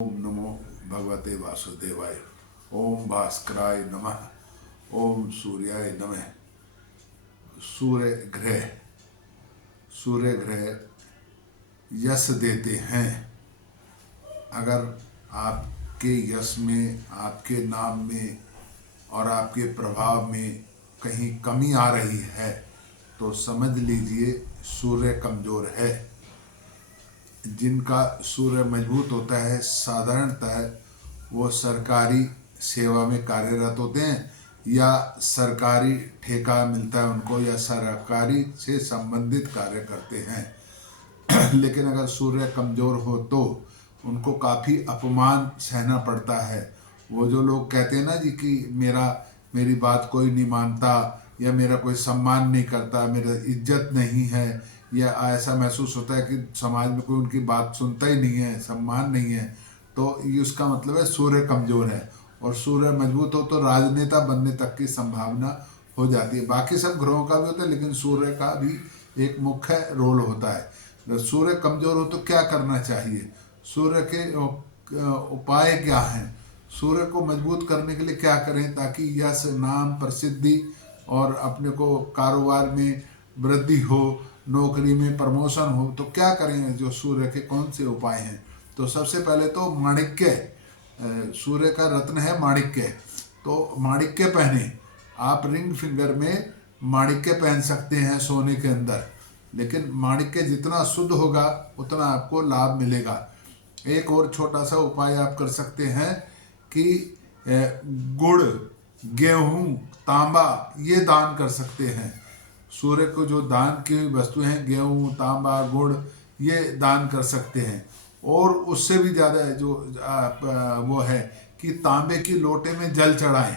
ओम नमो भगवते वासुदेवाय। ओम भास्कराय नमः। ओम सूर्याय नमः। सूर्य ग्रह यश देते हैं। अगर आपके यश में, आपके नाम में और आपके प्रभाव में कहीं कमी आ रही है तो समझ लीजिए सूर्य कमज़ोर है। जिनका सूर्य मजबूत होता है साधारणतः वो सरकारी सेवा में कार्यरत होते हैं या सरकारी ठेका मिलता है उनको या सरकारी से संबंधित कार्य करते हैं। लेकिन अगर सूर्य कमज़ोर हो तो उनको काफ़ी अपमान सहना पड़ता है। वो जो लोग कहते हैं ना जी कि मेरी बात कोई नहीं मानता या मेरा कोई सम्मान नहीं करता, मेरा इज्जत नहीं है, या ऐसा महसूस होता है कि समाज में कोई उनकी बात सुनता ही नहीं है, सम्मान नहीं है, तो ये उसका मतलब है सूर्य कमज़ोर है। और सूर्य मजबूत हो तो राजनेता बनने तक की संभावना हो जाती है। बाकी सब ग्रहों का भी होता है लेकिन सूर्य का भी एक मुख्य रोल होता है। सूर्य कमज़ोर हो तो क्या करना चाहिए, सूर्य के उपाय क्या हैं, सूर्य को मजबूत करने के लिए क्या करें ताकि यश, नाम, प्रसिद्धि और अपने को कारोबार में वृद्धि हो, नौकरी में प्रमोशन हो, तो क्या करें, जो सूर्य के कौन से उपाय हैं। तो सबसे पहले तो माणिक्य, सूर्य का रत्न है माणिक्य, तो माणिक्य पहने। आप रिंग फिंगर में माणिक्य पहन सकते हैं सोने के अंदर, लेकिन माणिक्य जितना शुद्ध होगा उतना आपको लाभ मिलेगा। एक और छोटा सा उपाय आप कर सकते हैं कि गुड़, गेहूं, तांबा ये दान कर सकते हैं। सूर्य को जो दान की वस्तु हैं, गेहूं, तांबा, गुड़, ये दान कर सकते हैं। और उससे भी ज़्यादा जो वो है कि तांबे की लोटे में जल चढ़ाएं,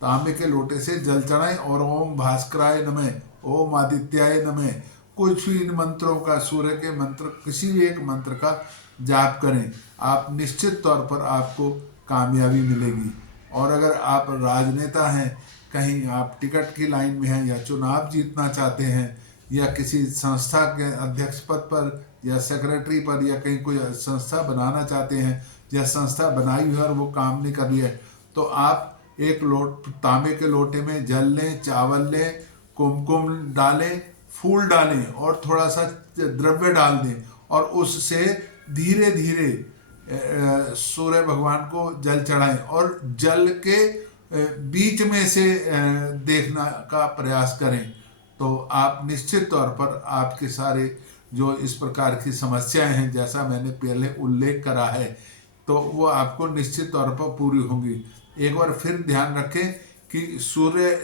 तांबे के लोटे से जल चढ़ाएं और ओम भास्कराय नमः, ओम आदित्याय नमः, कुछ भी इन मंत्रों का, सूर्य के मंत्र, किसी भी एक मंत्र का जाप करें। आप निश्चित तौर पर आपको कामयाबी मिलेगी। और अगर आप राजनेता हैं, कहीं आप टिकट की लाइन में हैं या चुनाव जीतना चाहते हैं या किसी संस्था के अध्यक्ष पद पर या सेक्रेटरी पर या कहीं कोई संस्था बनाना चाहते हैं या संस्था बनाई हुई है और वो काम नहीं कर रही है, तो आप एक तांबे के लोटे में जल लें, चावल लें, कुमकुम डालें, फूल डालें और थोड़ा सा द्रव्य डाल दें और उससे धीरे धीरे सूर्य भगवान को जल चढ़ाएं और जल के बीच में से देखना का प्रयास करें। तो आप निश्चित तौर पर आपके सारे जो इस प्रकार की समस्याएं हैं, जैसा मैंने पहले उल्लेख करा है, तो वो आपको निश्चित तौर पर पूरी होंगी। एक बार फिर ध्यान रखें कि सूर्य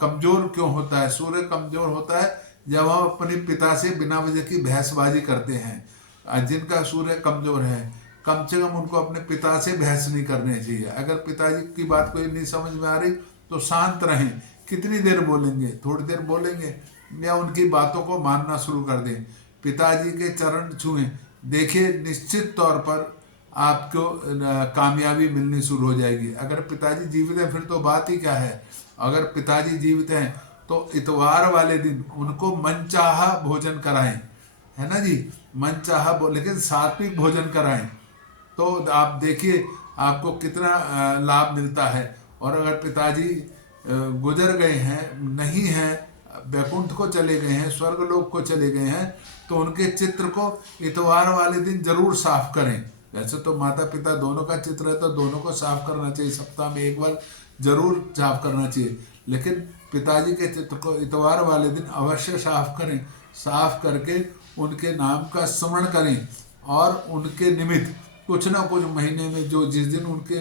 कमज़ोर क्यों होता है। सूर्य कमज़ोर होता है जब हम अपने पिता से बिना वजह की बहसबाजी करते हैं। जिनका सूर्य कमज़ोर है कम से कम उनको अपने पिता से बहस नहीं करनी चाहिए। अगर पिताजी की बात कोई नहीं समझ में आ रही तो शांत रहें। कितनी देर बोलेंगे, थोड़ी देर बोलेंगे या उनकी बातों को मानना शुरू कर दें। पिताजी के चरण छुएं, देखिए निश्चित तौर पर आपको कामयाबी मिलनी शुरू हो जाएगी। अगर पिताजी जीवित हैं फिर तो बात ही क्या है। अगर पिताजी जीवित हैं तो इतवार वाले दिन उनको मनचाहा भोजन कराएं, है ना जी, मनचाहा लेकिन सात्विक भोजन कराएं, तो आप देखिए आपको कितना लाभ मिलता है। और अगर पिताजी गुजर गए हैं, नहीं हैं, वैकुंठ को चले गए हैं, स्वर्गलोक को चले गए हैं, तो उनके चित्र को इतवार वाले दिन जरूर साफ करें। वैसे तो माता पिता दोनों का चित्र है तो दोनों को साफ करना चाहिए, सप्ताह में एक बार जरूर साफ करना चाहिए, लेकिन पिताजी के चित्र को इतवार वाले दिन अवश्य साफ करें। साफ करके उनके नाम का स्मरण करें और उनके निमित्त कुछ ना कुछ महीने में जो जिस दिन उनके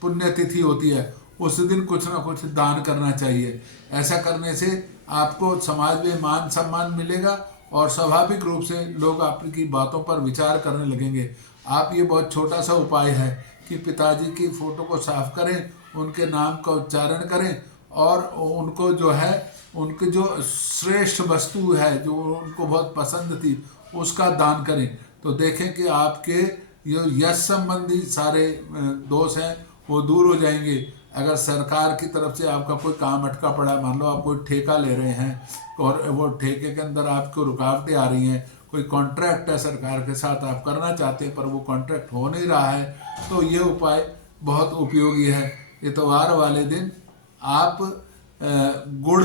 पुण्यतिथि होती है उस दिन कुछ ना कुछ दान करना चाहिए। ऐसा करने से आपको समाज में मान सम्मान मिलेगा और स्वाभाविक रूप से लोग आपकी बातों पर विचार करने लगेंगे। आप ये बहुत छोटा सा उपाय है कि पिताजी की फ़ोटो को साफ करें, उनके नाम का उच्चारण करें और उनको जो है, उनकी जो श्रेष्ठ वस्तु है जो उनको बहुत पसंद थी उसका दान करें। तो देखें कि आपके जो यश संबंधी सारे दोष हैं वो दूर हो जाएंगे। अगर सरकार की तरफ से आपका कोई काम अटका पड़ा है, मान लो आप कोई ठेका ले रहे हैं और वो ठेके के अंदर आपको रुकावटें आ रही हैं, कोई कॉन्ट्रैक्ट है सरकार के साथ, आप करना चाहते हैं पर वो कॉन्ट्रैक्ट हो नहीं रहा है, तो ये उपाय बहुत उपयोगी है। इतवार वाले दिन आप गुड़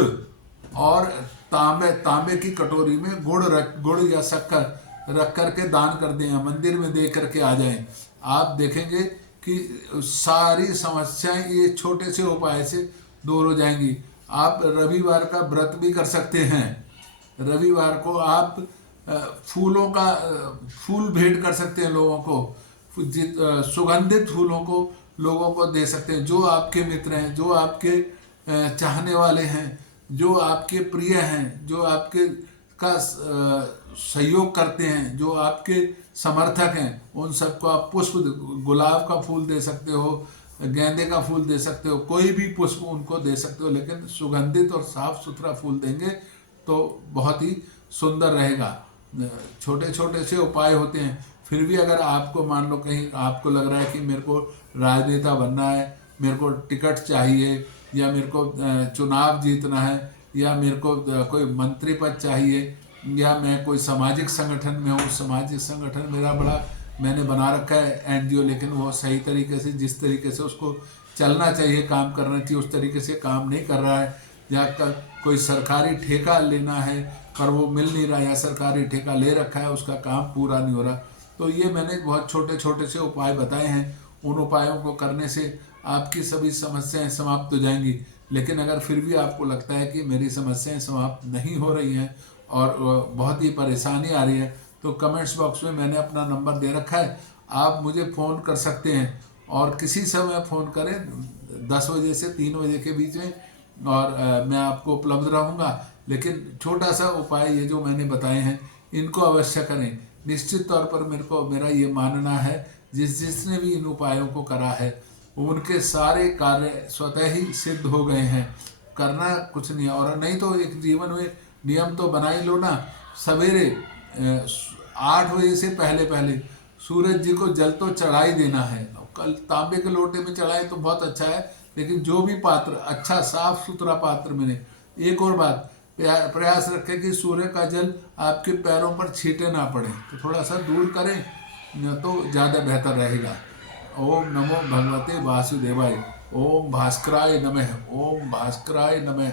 और तांबे की कटोरी में गुड़ या शक्कर रख करके दान कर दें, मंदिर में दे करके आ जाएं। आप देखेंगे कि सारी समस्याएं ये छोटे से उपाय से दूर हो जाएंगी। आप रविवार का व्रत भी कर सकते हैं। रविवार को आप फूल भेंट कर सकते हैं लोगों को, सुगंधित फूलों को लोगों को दे सकते हैं, जो आपके मित्र हैं, जो आपके चाहने वाले हैं, जो आपके प्रिय हैं, जो आपके का सहयोग करते हैं, जो आपके समर्थक हैं, उन सबको आप पुष्प, गुलाब का फूल दे सकते हो, गेंदे का फूल दे सकते हो, कोई भी पुष्प उनको दे सकते हो, लेकिन सुगंधित और साफ सुथरा फूल देंगे तो बहुत ही सुंदर रहेगा। छोटे छोटे से उपाय होते हैं। फिर भी अगर आपको मान लो कहीं आपको लग रहा है कि मेरे को राजनेता बनना है, मेरे को टिकट चाहिए, या मेरे को चुनाव जीतना है, या मेरे को कोई मंत्री पद चाहिए, या मैं कोई सामाजिक संगठन में हूँ, सामाजिक संगठन मेरा बड़ा मैंने बना रखा है एनजीओ, लेकिन वो सही तरीके से, जिस तरीके से उसको चलना चाहिए, काम करना चाहिए, उस तरीके से काम नहीं कर रहा है, या कोई सरकारी ठेका लेना है पर वो मिल नहीं रहा, या सरकारी ठेका ले रखा है उसका काम पूरा नहीं हो रहा, तो ये मैंने बहुत छोटे छोटे से उपाय बताए हैं। उन उपायों को करने से आपकी सभी समस्याएं समाप्त हो जाएंगी। लेकिन अगर फिर भी आपको लगता है कि मेरी समस्याएं समाप्त नहीं हो रही हैं और बहुत ही परेशानी आ रही है, तो कमेंट्स बॉक्स में मैंने अपना नंबर दे रखा है, आप मुझे फ़ोन कर सकते हैं, और किसी समय फ़ोन करें 10 बजे से 3 बजे के बीच में, और मैं आपको उपलब्ध रहूँगा। लेकिन छोटा सा उपाय ये जो मैंने बताए हैं इनको अवश्य करें। निश्चित तौर पर मेरा ये मानना है, जिसने भी इन उपायों को करा है उनके सारे कार्य स्वतः ही सिद्ध हो गए हैं। करना कुछ नहीं है, और नहीं तो एक जीवन में नियम तो बना ही लो ना, सवेरे 8 बजे से पहले सूरज जी को जल तो चढ़ा ही देना है। कल तांबे के लोटे में चढ़ाए तो बहुत अच्छा है, लेकिन जो भी पात्र अच्छा साफ सुथरा पात्र मिले। एक और बात, प्रयास रखें कि सूर्य का जल आपके पैरों पर छींटे ना पड़े, तो थोड़ा सा दूर करें तो ज़्यादा बेहतर रहेगा। ओम नमो भगवते वासुदेवाय। ओम भास्कराय नमः। ओम भास्कराय नमः।